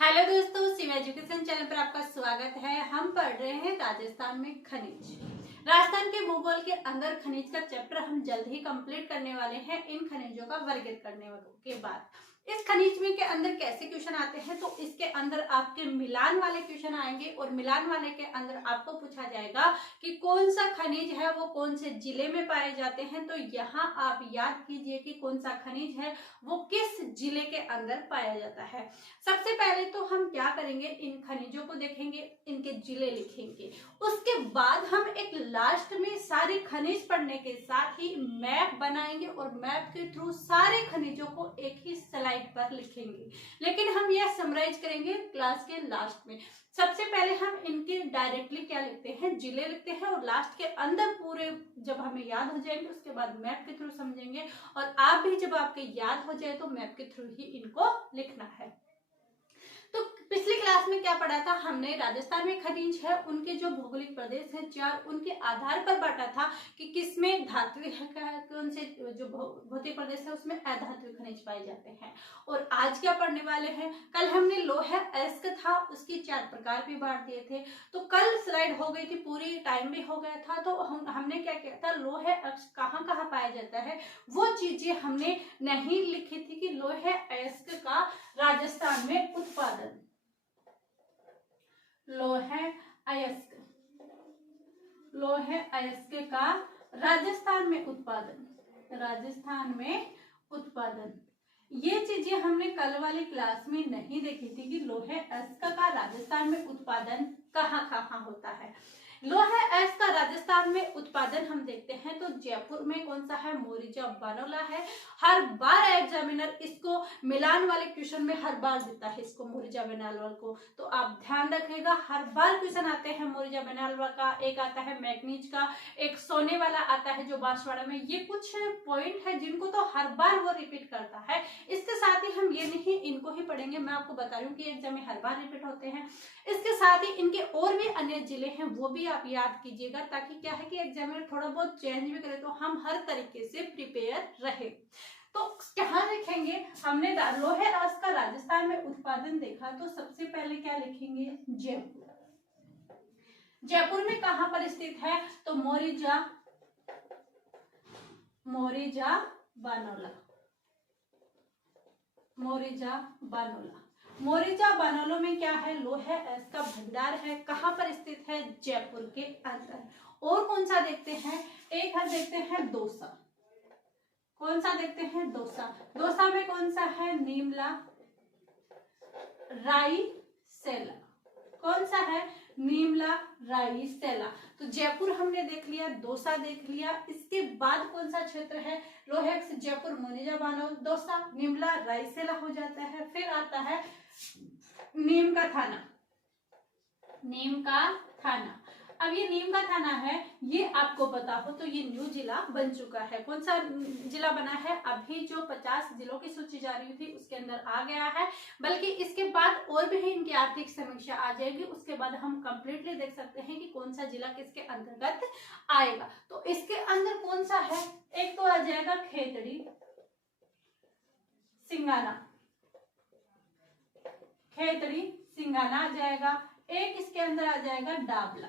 Hello दोस्तों, Shiv education channel पर आपका स्वागत है। हम पढ़ रहे हैं राजस्थान में खनिज। राजस्थान के भूगोल के अंदर खनिज का चैप्टर हम जल्द ही कंप्लीट करने वाले हैं। इन खनिजों का वर्गीकृत करने के बाद इस खनिज में के अंदर कैसे क्वेश्चन आते हैं, तो इसके अंदर आपके मिलान वाले क्वेश्चन आएंगे और मिलान वाले के अंदर आपको पूछा जाएगा कि कौन सा खनिज है वो कौन से जिले में पाए जाते हैं। तो यहाँ आप याद कीजिए कि कौन सा खनिज है वो किस जिले के अंदर पाया जाता है। सबसे पहले तो हम क्या करेंगे, इन खनिजों को देखेंगे, इनके जिले लिखेंगे। उसके बाद हम एक लास्ट में सारे खनिज पढ़ने के साथ ही मैप बनाएंगे और मैप के थ्रू सारे खनिजों को एक ही स्लाइड पर लिखेंगे। लेकिन हम यह समराइज करेंगे क्लास के लास्ट में। सबसे पहले हम इनके डायरेक्टली क्या लिखते हैं, जिले लिखते हैं और लास्ट के अंदर पूरे जब हमें याद हो जाएंगे उसके बाद मैप के थ्रू समझेंगे। और आप भी जब आपके याद हो जाए तो मैप के थ्रू ही इनको लिखना है। तो पिछली क्लास में क्या पढ़ा था हमने, राजस्थान में खनिज है उनके जो भौगोलिक प्रदेश है चार, उनके आधार पर बांटा था कि किसमें धात्विक है, कौन से जो भौतिक प्रदेश है उसमें अधात्विक खनिज पाए जाते हैं। और आज क्या पढ़ने वाले हैं, कल हमने लोहे अयस्क था उसके चार प्रकार भी बांट दिए थे। तो कल स्लाइड हो गई थी पूरी, टाइम भी हो गया था। तो हमने क्या किया था, लोहे अयस्क कहाँ कहाँ पाया जाता है वो चीजें हमने नहीं लिखी थी कि लोहे अयस्क का राजस्थान में उत्पादन, लोहे अयस्क का राजस्थान में उत्पादन, राजस्थान में उत्पादन, ये चीजें हमने कल वाली क्लास में नहीं देखी थी कि लोहे अयस्क का राजस्थान में उत्पादन कहाँ कहाँ होता है। लोहे अयस्क का राजस्थान में उत्पादन हम देखते हैं तो जयपुर में कौन सा है, मोरिजा बानोला है। हर बार एग्जामिनर इसको मिलान वाले क्वेश्चन में हर बार देता है इसको, मोरिजा बानोला को। तो आप ध्यान रखिएगा, हर बार क्वेश्चन आते हैं मोरिजा बानोला का, एक आता है मैग्नीज का, एक सोने वाला आता है जो बांसवाड़ा में। ये कुछ पॉइंट है जिनको तो हर बार वो रिपीट करता है। इसके साथ ही हम ये नहीं इनको ही पढ़ेंगे, मैं आपको बता रही हूँ कि एग्जाम में हर बार रिपीट होते हैं। इसके साथ ही इनके और भी अन्य जिले हैं वो भी आप याद कीजिएगा, ताकि क्या है कि एग्जामिनर थोड़ा बहुत चेंज भी करे तो हम हर तरीके से प्रिपेयर रहे। तो क्या लिखेंगे, हमने लोहे अयस्क का राजस्थान में उत्पादन देखा तो सबसे पहले क्या लिखेंगे, जयपुर। जयपुर में कहां पर स्थित है, तो मोरिजा बानोला, मोरिजा बानोला में क्या है, लोहे अयस्क का भंडार है। कहां पर स्थित है, जयपुर के अंदर। और कौन सा देखते हैं, एक है देखते हैं दौसा। कौन सा देखते हैं, दौसा। दौसा में कौन सा है, नीमला रायसेला। कौन सा है, नीमला रायसेला। तो जयपुर हमने देख लिया, दौसा देख लिया। इसके बाद कौन सा क्षेत्र है, लोहे अयस्क जयपुर, मोरिजा बानोला, दौसा, नीमला रायसेला हो जाता है। फिर आता है नीम का थाना। अब ये नीम का थाना है, ये आपको पता हो तो ये न्यू जिला बन चुका है। कौन सा जिला बना है, अभी जो 50 जिलों की सूची जारी हुई थी उसके अंदर आ गया है। बल्कि इसके बाद और भी इनकी आर्थिक समीक्षा आ जाएगी, उसके बाद हम कंप्लीटली देख सकते हैं कि कौन सा जिला किसके अंतर्गत आएगा। तो इसके अंदर कौन सा है, एक तो आ जाएगा खेतड़ी सिंगाना आ जाएगा। एक इसके अंदर आ जाएगा डाबला,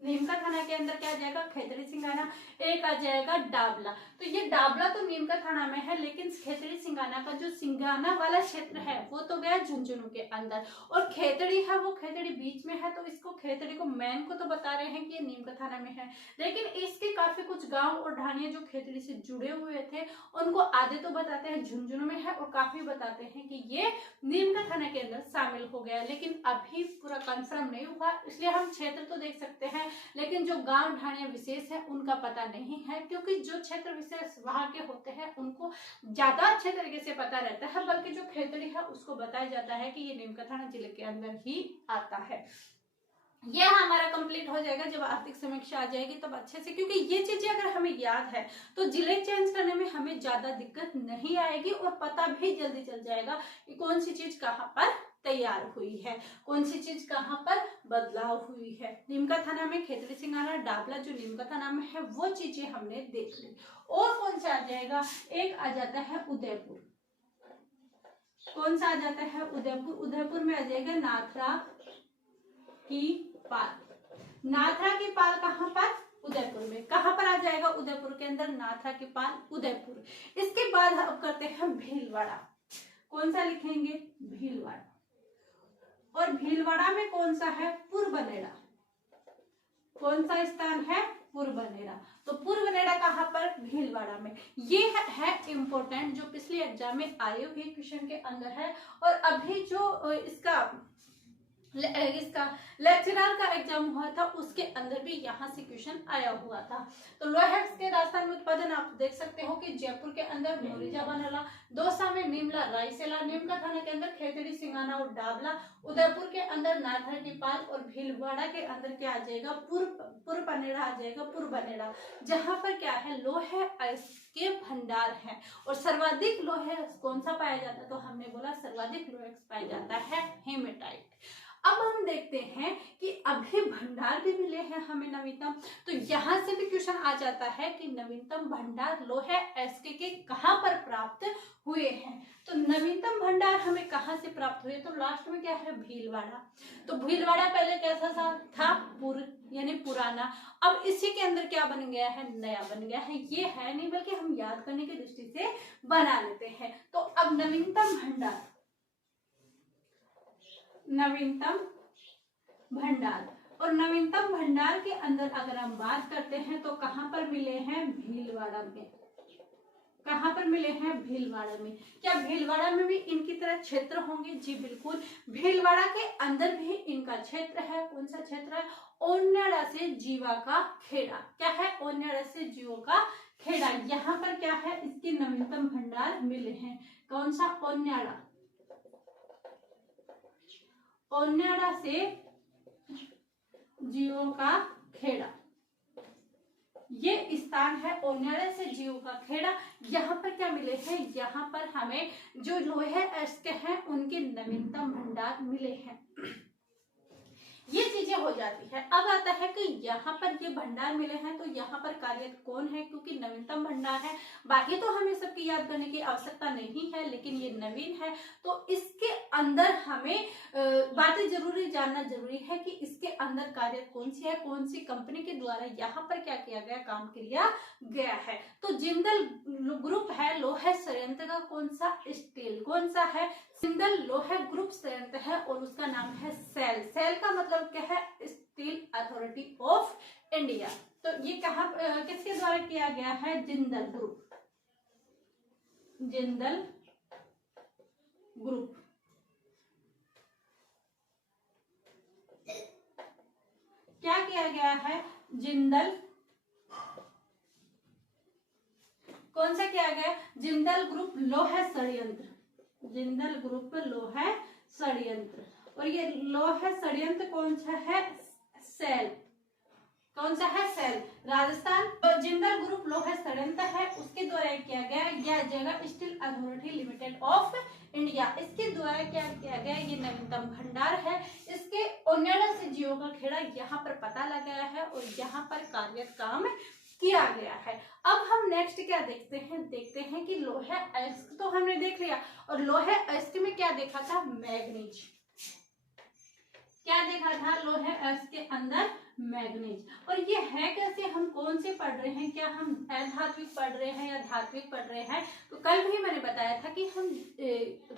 नीम का थाना के अंदर क्या आ जाएगा, खेतड़ी सिंगाना। एक आ जाएगा डाबला। तो ये डाबला तो नीम का थाना में है, लेकिन खेतड़ी सिंगाना का जो सिंगाना वाला क्षेत्र है वो तो गया झुंझुनू के अंदर, और खेतड़ी है वो खेतड़ी बीच में है। तो इसको खेतड़ी को मैन को तो बता रहे हैं कि ये नीम का थाना में है, लेकिन इसके काफी कुछ गांव और ढाणियां जो खेतड़ी से जुड़े हुए थे उनको आधे तो बताते हैं झुंझुनू में है और काफी बताते हैं कि ये नीम का थाना के अंदर शामिल हो गया। लेकिन अभी पूरा कंफर्म नहीं हुआ, इसलिए हम क्षेत्र तो देख सकते हैं लेकिन जो गांव ढाणियां विशेष है उनका पता नहीं है, क्योंकि जो क्षेत्र विशेष वहां के होते हैं उनको ज्यादा अच्छे तरीके से पता रहता है। बल्कि जो खेतड़ी है उसको बताया जाता है कि ये नीम का थाना जिले के अंदर ही आता है। यह हमारा कंप्लीट हो जाएगा जब आर्थिक समीक्षा आ जाएगी तब अच्छे से, क्योंकि ये चीजें अगर हमें याद है तो जिले चेंज करने में हमें ज्यादा दिक्कत नहीं आएगी और पता भी जल्दी चल जाएगा कि कौन सी चीज कहाँ पर तैयार हुई है, कौन सी चीज कहाँ पर बदलाव हुई है। नीम का थाना में खेतड़ी सिंगाना, डाबला जो नीम का थाना में है वो चीजें हमने देख ली। और कौन सा आ जाएगा, एक आ जाता है उदयपुर। कौन सा आ जाता है, उदयपुर। उदयपुर में आ जाएगा नाथरा की पाल। नाथरा की पाल कहाँ पर? उदयपुर में। कहाँ पर आ जाएगा? उदयपुर के अंदर नाथरा की पाल, उदयपुर। इसके बाद हम करते हैं भीलवाड़ा। कौन सा लिखेंगे? भीलवाड़ा। और भीलवाड़ा में कौन सा है? पूर्वनेड़ा। कौन सा स्थान है? पूर्वनेड़ा। तो पूर्वनेड़ा कहाँ पर? भीलवाड़ा में। ये है इम्पोर्टेंट, जो पिछले एग्जाम में आए हुए क्वेश्चन के अंदर है। और अभी जो इसका लेक्चरर का एग्जाम हुआ था उसके अंदर भी यहाँ से क्वेश्चन आया हुआ था। तो लोहेक्स के राजस्थान में उत्पादन आप देख सकते हो कि जयपुर के अंदर मोरिजा बनला, दौसा में नीमला रायसेला, नीमका थाना के अंदर खेतड़ी सिंगाना और डाबला, उदयपुर के अंदर नाथरा की पाल और भीलवाड़ा के अंदर क्या आ जाएगा? पूर्वनेड़ा आ जाएगा, पूर्वनेड़ा, जहां पर क्या है? लोहे के भंडार है। और सर्वाधिक लोहे कौन सा पाया जाता है? तो हमने बोला सर्वाधिक लोहे पाया जाता है हेमेटाइट। अब हम देखते हैं कि अभी भंडार भी मिले हैं हमें नवीनतम। तो यहाँ से भी क्वेश्चन आ जाता है कि नवीनतम भंडार लोहे एसके के कहाँ पर प्राप्त हुए हैं। तो नवीनतम भंडार हमें कहाँ से प्राप्त हुए? तो लास्ट में क्या है? भीलवाड़ा। तो भीलवाड़ा पहले कैसा था? यानी पुराना। अब इसी के अंदर क्या बन गया है? नया बन गया है। ये है नहीं, बल्कि हम याद करने की दृष्टि से बना लेते हैं। तो अब नवीनतम भंडार, नवीनतम भंडार, और नवीनतम भंडार के अंदर अगर हम बात करते हैं तो कहां पर मिले हैं? भीलवाड़ा में। कहां पर मिले हैं? भीलवाड़ा में। क्या भीलवाड़ा में भी इनकी तरह क्षेत्र होंगे? जी बिल्कुल। भीलवाड़ा के अंदर भी इनका क्षेत्र है। कौन सा क्षेत्र है? ओन्याड़ा से जीवा का खेड़ा। क्या है? ओन्याड़ा से जीवा का खेड़ा। यहाँ पर क्या है? इसके नवीनतम भंडार मिले हैं। कौन सा? ओन्याड़ा। ओन्याड़ा से जीवो का खेड़ा, ये स्थान है ओन्याड़ा से जीवो का खेड़ा। यहाँ पर क्या मिले हैं? यहाँ पर हमें जो लोहे एस्क हैं उनके नवीनतम भंडार मिले हैं। ये चीजें हो जाती है। अब आता है कि यहाँ पर ये भंडार मिले हैं, तो यहाँ पर कार्यरत कौन है? क्योंकि नवीनतम भंडार है। बाकी तो हमें सबकी याद करने की आवश्यकता नहीं है, लेकिन ये नवीन है तो इसके अंदर हमें बातें जरूरी जानना जरूरी है कि इसके अंदर कार्यरत कौन सी है, कौन सी कंपनी के द्वारा यहाँ पर क्या किया गया, काम किया गया है। तो जिंदल ग्रुप है लोहे संयंत्र का कौन सा? स्टील। कौन सा है? जिंदल लोहे ग्रुप संयंत्र है और उसका नाम है सेल। सेल का मतलब क्या है? Steel authority of India. तो ये कहाँ किसके द्वारा किया गया है? जिंदल ग्रुप। जिंदल ग्रुप। क्या किया गया है? जिंदल, कौन सा किया गया? जिंदल ग्रुप लोहे षड्यंत्र। जिंदल ग्रुप लोहे षड्यंत्र। और ये लोहे षड्यंत्र कौन सा है? सेल। कौन सा है? सेल। राजस्थान। तो जिंदल ग्रुप लोहे षड्यंत्र है, उसके द्वारा किया गया यह जगह steel authority limited of India. इसके द्वारा क्या किया गया? ये नवीनतम भंडार है। इसके ओन्याड़ा से जीवो का खेड़ा यहाँ पर पता लगाया है और यहाँ पर कार्यरत काम किया गया है। अब हम नेक्स्ट क्या देखते हैं कि लोहे अयस्क तो हमने देख लिया, और लोहे अयस्क में क्या देखा था? मैग्नीज। क्या देखा था? लोहे अयस्क के अंदर मैग्नीज। और ये है कैसे? हम कौन से पढ़ रहे हैं? क्या हम अधात्विक पढ़ रहे हैं या धात्विक पढ़ रहे हैं? तो कल भी मैंने बताया था कि हम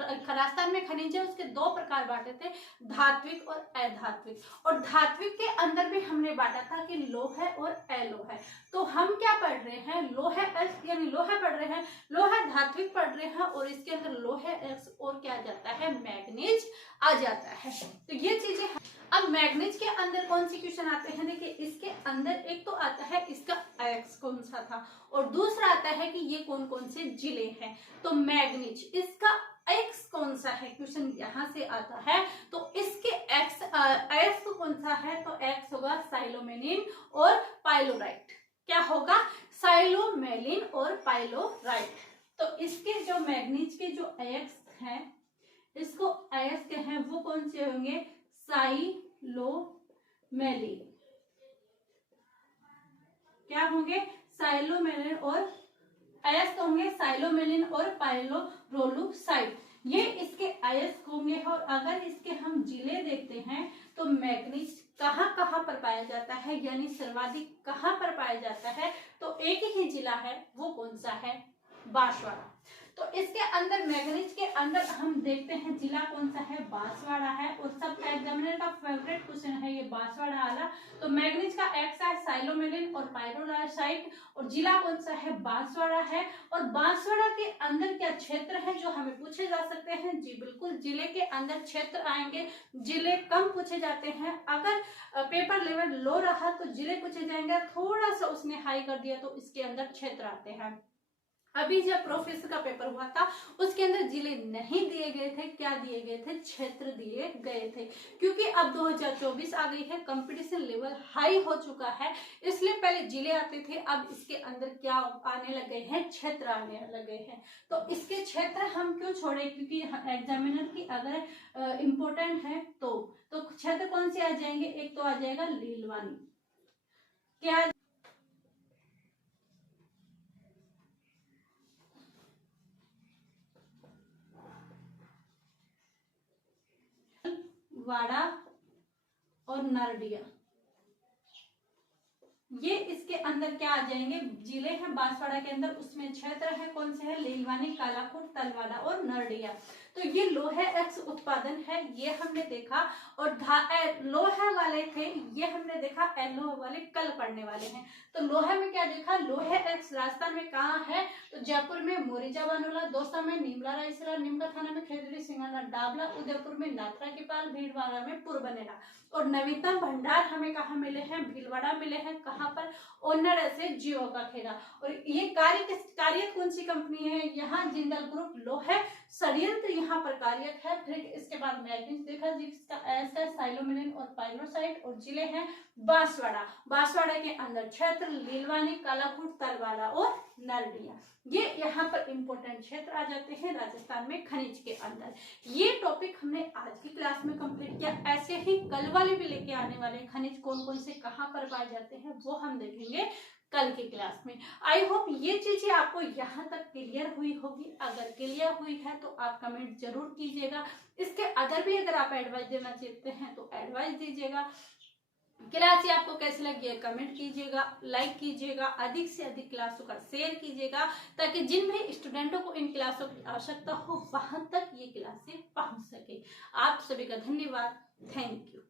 राजस्थान में खनिज है उसके दो प्रकार बांटे थे, धात्विक और अधात्विक। और धात्विक के अंदर भी हमने बांटा था कि लोहे और अलोहे। तो हम क्या पढ़ रहे हैं? लोहे अयस्क यानी लोहे पढ़ रहे हैं, लोहे धात्विक पढ़ रहे हैं, और इसके अंदर लोहे अयस्क और क्या जाता है? मैग्नीज आ जाता है। तो ये चीजें। अब मैग्नीज के अंदर कौन सी क्वेश्चन आते हैं? देखिए इसके अंदर एक तो आता है इसका अयस्क कौन सा था, और दूसरा आता है कि ये कौन कौन से जिले हैं। तो मैग्नीज इसका अयस्क कौन सा है? क्वेश्चन यहाँ से आता है। तो इसके अयस्क कौन सा है? तो अयस्क होगा साइलोमेलिन और पाइलोराइट। क्या होगा? साइलोमेलिन और पाइलोराइट। तो इसके जो मैग्नीज के जो अयस्क हैं, इसको अयस्क हैं वो कौन से होंगे? साइलोमेलिन। क्या होंगे? साइलोमेलिन और अयस्क होंगे साइलोमेलिन और पाइलोरोलुसाइट। ये इसके अयस्क होंगे। और अगर इसके हम जिले देखते हैं तो मैग्नीज कहाँ कहाँ पर पाया जाता है, यानी सर्वाधिक कहाँ पर पाया जाता है, तो एक ही जिला है, वो कौन सा है, बांसवाड़ा। तो इसके अंदर मैग्नीज के अंदर हम देखते हैं जिला कौन सा है, बांसवाड़ा है। और सब एग्जामिनर का फेवरेट क्वेश्चन है ये बांसवाड़ा वाला। तो मैग्नीज का एक्स है साइलोमेलिन और पाइरोलासाइट, और जिला कौन सा है, बांसवाड़ा है। और बांसवाड़ा के अंदर क्या क्षेत्र है जो हमें पूछे जा सकते हैं, जी बिल्कुल जिले के अंदर क्षेत्र आएंगे। जिले कम पूछे जाते हैं, अगर पेपर लेवल लो रहा तो जिले पूछे जाएंगे, थोड़ा सा उसने हाई कर दिया तो इसके अंदर क्षेत्र आते हैं। अभी जब प्रोफेसर का पेपर हुआ था उसके अंदर जिले नहीं दिए गए थे, क्या दिए गए थे, क्षेत्र दिए गए थे। क्योंकि अब 2024 आ गई है, कंपटीशन लेवल हाई हो चुका है, इसलिए पहले जिले आते थे, अब इसके अंदर क्या आने लगे हैं, क्षेत्र आने लगे हैं। तो इसके क्षेत्र हम क्यों छोड़े, क्योंकि एग्जामिनर की अगर इम्पोर्टेंट है तो क्षेत्र कौन से आ जाएंगे, एक तो आ जाएगा लीलवानी, क्या वाड़ा और नरडिया, ये इसके अंदर क्या आ जाएंगे, जिले हैं बांसवाड़ा के अंदर, उसमें क्षेत्र है कौन से है, लीलवानी, कालाकोट, तलवाड़ा और नरडिया। तो ये लोहे एक्स उत्पादन है, ये हमने देखा। और लोहे वाले थे, ये हमने देखा, लोहे वाले कल पढ़ने वाले हैं। तो लोहे में क्या देखा, लोहे एक्स राजस्थान में कहाँ है, तो जयपुर में मोरिजा बानोला, दौसा में नीमला रायसरा, नीमका थाना में खेजड़ी सिंगाना डाबला, उदयपुर में नाथरा के पाल, भीलवाड़ा में पुरबनेरा। और नवीनतम भंडार हमें कहाँ मिले हैं, भीलवाड़ा मिले हैं, कहाँ पर, ओनर से जियो का खेड़ा। और ये कार्य कौन सी कंपनी है, यहाँ जिंदल ग्रुप लोहे षड्यंत्र यहाँ पर कार्यक है। फिर इसके बाद मैग्नीज देखा जिसका एस है साइलोमेलिन और पाइरोसाइट, और जिले हैं बांसवाड़ा, बांसवाड़ा के अंदर क्षेत्र लीलवानी, कालाकोट, तलवाड़ा और नरडिया। ये यहाँ पर इंपॉर्टेंट क्षेत्र आ जाते हैं राजस्थान में खनिज के अंदर। ये टॉपिक हमने आज की क्लास में कंप्लीट किया। ऐसे ही कल वाले भी लेके आने वाले खनिज कौन कौन से कहाँ पर पाए जाते हैं वो हम देखेंगे कल की क्लास में। आई होप ये चीजें आपको यहाँ तक क्लियर हुई होगी। अगर क्लियर हुई है तो आप कमेंट जरूर कीजिएगा। इसके अदर भी अगर आप एडवाइस देना चाहते हैं तो एडवाइस दीजिएगा। क्लास ये आपको कैसी लगी है कमेंट कीजिएगा, लाइक कीजिएगा, अधिक से अधिक क्लासों का शेयर कीजिएगा, ताकि जिन भी स्टूडेंटों को इन क्लासों की आवश्यकता हो वहां तक ये क्लासें पहुंच सके। आप सभी का धन्यवाद, थैंक यू।